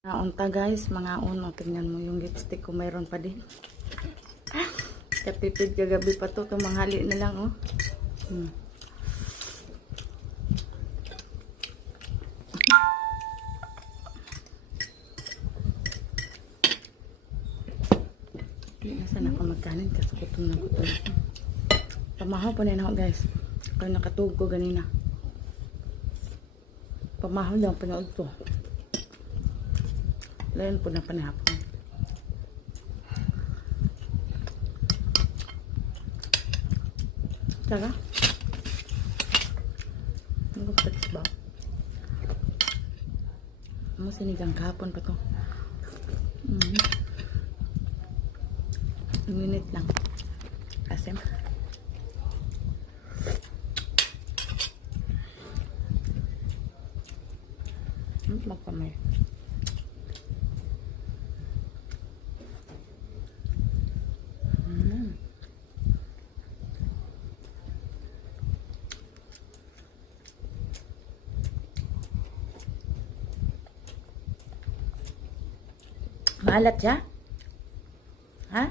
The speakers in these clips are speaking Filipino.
Naunta guys, mga uno, tingnan mo yung lipstick ko, mayroon pa din. Katipid kagabi pa to, kamanghali na lang oh. Nasaan ako magkanin kasi gutom na gutom. Pamahaw pa na ako guys. Kaya nakatug ko ganina. Pamahaw lang panood to. Layan po na panahapon. Saka? Ano ko text ba? Ano sinigang kahapon pa to? Minute lang. Asim. Magkamay. Maalat siya? Ha?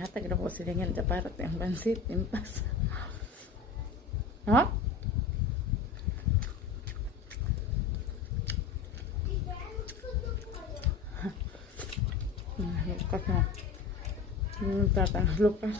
Hatag na po sila nga sa parat ng pansit. Impas. Ha? Lukas na. Tatang lukas.